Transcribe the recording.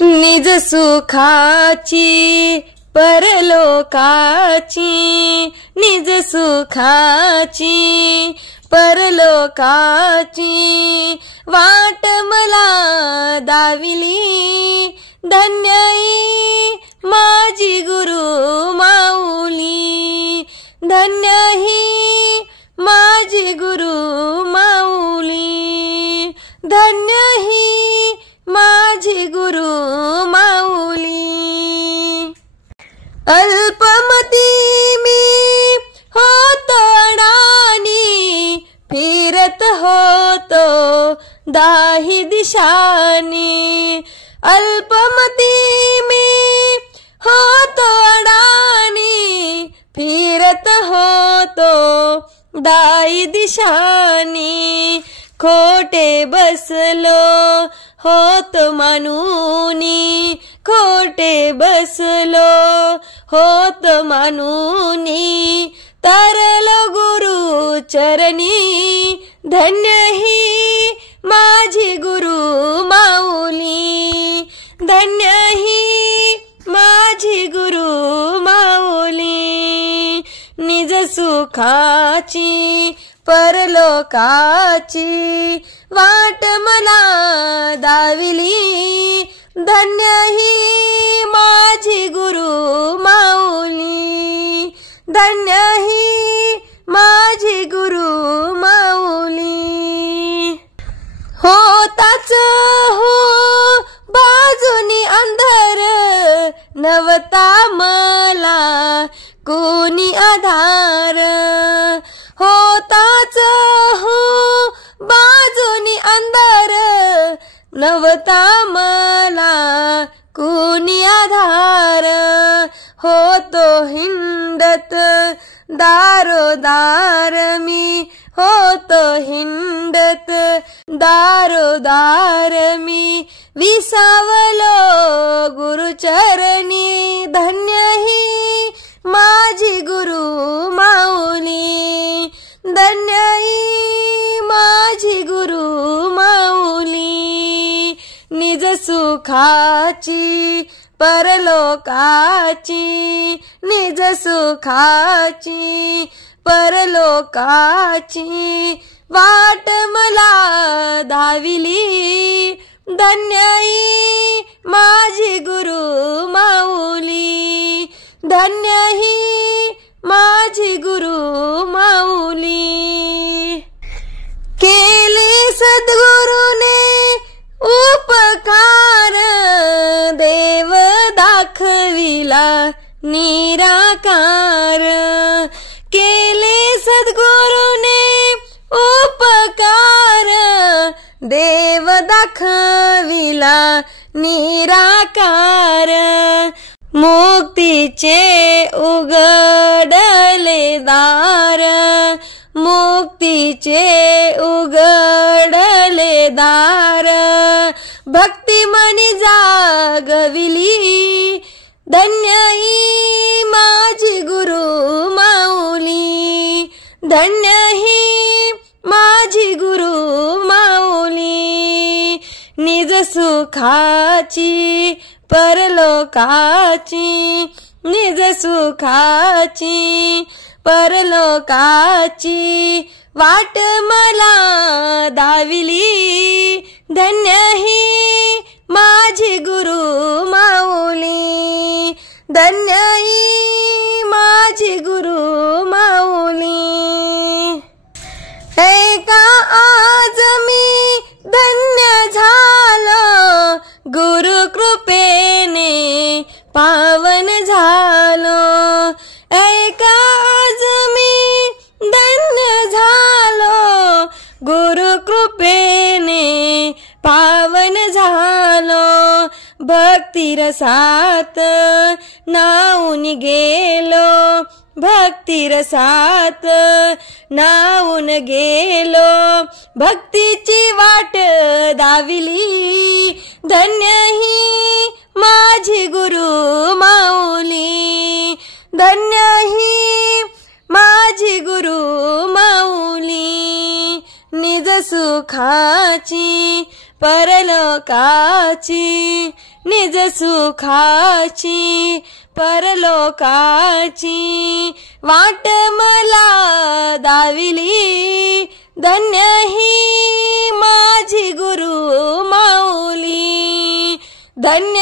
निज सुखाची परलोकाची, निज सुखाची परलोकाची वाट मला दाविली, धन्यही माझी गुरु माऊली, धन्यही माझी गुरु माऊली, धन्यही माझी गुरु माऊली. अल्पमती मी होतो अडाणी, फिरत होतो दाही दिशानी, अल्पमती मी होतो अडाणी, फिरत होतो दाही दिशानी, खोटे बसलो होत मानूनी, खोटे बसलो होत मानूनी, तरलो गुरु चरणी, धन्यही माझी गुरु माऊली, धन्यही माझी गुरु माऊली. निज सुखाची परलोकाची वाट मला दाविली, धन्यही माझी गुरु माऊली, धन्यही माझी गुरु माऊली. होताच हो बाजूनी अंधार, नवता मला कोणी आधार, होताच हो बाजूनी अंधार, नवता मला कोणी आधार, होतो हिंडत दारोदार मी, होतो हिंडत दारोदार मी, विसावलो गुरुचरणी, धन्यही माझी गुरु माऊली, धन्यही माझी गुरु माऊली. निज सुखाची परलोकाची, निज सुखाची परलोकाची वाट मला धाविली, धन्यही माझी गुरु माऊली, धन्यही माझी गुरु माऊली. केले सद्गुरुने उपकार, देव दाखविला निराकार, केले सद्गुरुने उपकार, देव दाखविला निराकार, मुक्तीचे उघडले दार, मुक्तीचे उघडले दार, भक्तिमनी जागविली, धन्यही माझी गुरु माऊली, धन्यही माझी गुरु माऊली. निज सुखाची परलोकाची, निज सुखाची परलोकाची वाट मला दाविली, धन्यही माझी गुरु माऊली, धन्यही माझी गुरु माऊली. ऐका आज मी धन्य झालो, गुरु कृपेने पावन झालो, ऐका आज मी धन्य झालो, गुरु कृपेने पावन झालो, भक्ती रसात नाऊन गेलो, भक्ती रसात नाऊन गेलो, भक्तीची वाट दाविली, धन्यही माझी गुरु माऊली, धन्यही माझी गुरु माऊली. निज सुखाची परलोकाची, निज सुखाची परलोकाची वाट मला दाविली धन्य ही माझी गुरु माऊली धन्य